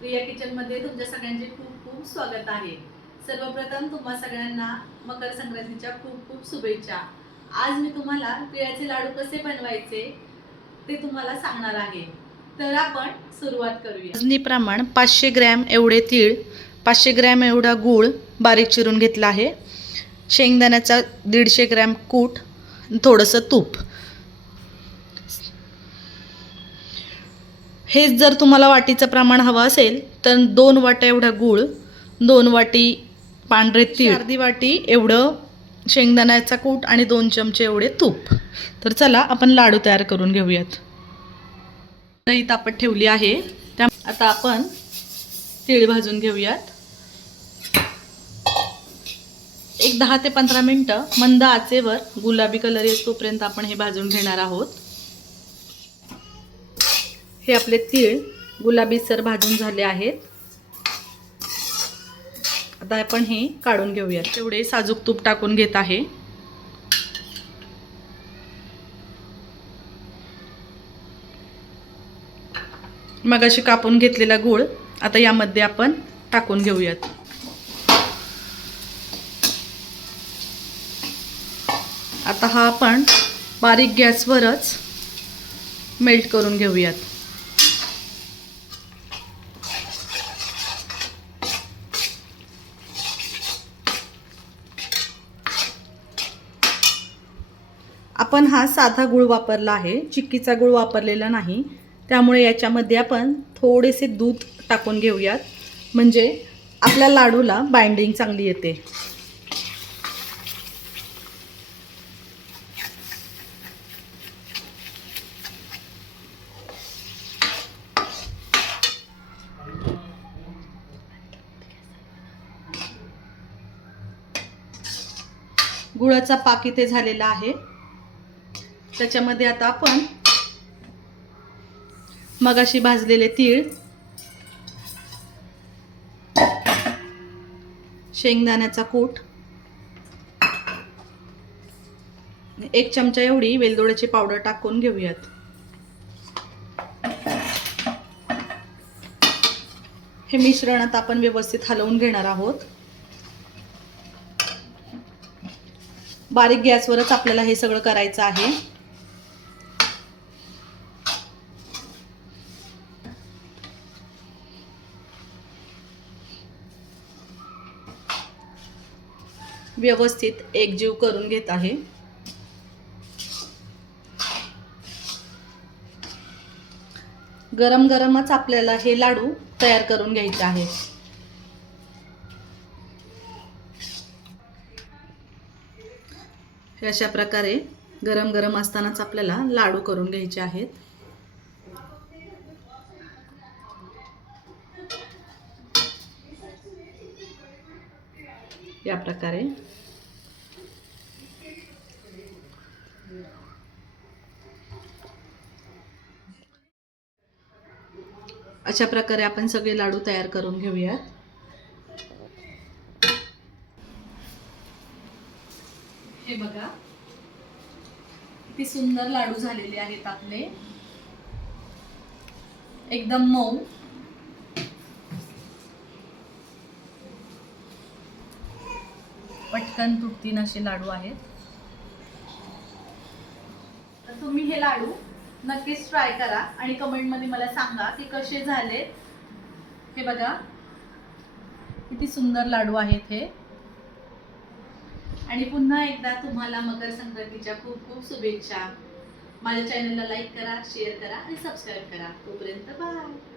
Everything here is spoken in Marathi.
प्रिया किचनमध्ये तुमच्या सगळ्यांचे खूप खूप स्वागत आहे। सर्वप्रथम तुम्हा सगळ्यांना मकर संक्रांतीच्या खूप खूप शुभेच्छा। आज मी तुम्हाला तिळाचे लाडू कसे बनवायचे ते तुम्हाला सांगणार आहे। तर आपण सुरुवात करूया। वजनीप्रमाण 500 ग्रॅम एवढे तीळ, 500 ग्रॅम एवढा गूळ बारीक चिरून घेतला आहे, शेंगदाण्याचा 150 ग्रॅम कूट, थोडंसं तूप। हेच जर तुम्हाला वाटीचं प्रमाण हवं असेल तर 2 वाट्या एवढा गूळ, 2 वाटी पांढरे तीळ, अर्धी वाटी एवढं शेंगदाण्याचा कूट आणि 2 चमचे एवढे तूप। तर चला आपण लाडू तयार करून घेऊयात। कढई तापत ठेवली आहे, त्या आता आपण तीळ भाजून घेऊयात। एक 10 ते 15 मिनिटं मंद आचेवर गुलाबी कलर येतोपर्यंत आपण हे भाजून घेणार आहोत। हे आपले तीळ गुलाबीसर भाजून झाले आहेत। आता आपण हे काढून घेऊयात। तेवढे साजूक तूप टाकून घेत आहे। मगाशी कापून घेतलेला गूळ आता यामध्ये आपण टाकून घेऊयात। आता हा आपण बारीक गॅसवरच मेल्ट करून घेऊयात। आपण हा साधा गूळ वापरला आहे, चिक्कीचा गूळ वापरलेला नाही, त्यामुळे याच्यामध्ये आपण थोडेसे दूध टाकून घेऊयात, म्हणजे आपल्या लाडूला बाइंडिंग चांगली येते। गुळाचा पाक इथे झालेला आहे। त्याच्यामध्ये आता आपण मगाशी भाजलेले तीळ, शेंगदाण्याचा कूट, 1 चमचा एवढी वेलदोड्याची पावडर टाकून घेऊयात। हे मिश्रण आता आपण व्यवस्थित हलवून घेणार आहोत। बारीक गॅसवरच आपल्याला हे सगळं करायचं आहे। व्यवस्थित एकजीव करून घेत आहे। गरम गरमच आपल्याला हे लाडू तयार करून घ्यायचे आहेत। हे अशा प्रकारे गरम गरम असतानाच आपल्याला लाडू करून घ्यायचे आहेत। या प्रकारे अशा प्रकारे आपण सगळे लाडू तयार करून घेऊयात। हे बघा किती सुंदर लाडू झालेले आहेत आपले, एकदम मऊ। पटकन तुटतील असे लाडू आहेत। तर तुम्ही हे लाडू नक्कीच ट्राय करा आणि कमेंट मध्ये मला सांगा की कसे झाले। हे बघा किती सुंदर लाडू आहेत हे। आणि पुन्हा एकदा तुम्हाला मकर संक्रांतीच्या खूप खूप शुभेच्छा। माझ्या चॅनलला लाईक करा, शेअर करा आणि सबस्क्राईब करा। तोपर्यंत बाय।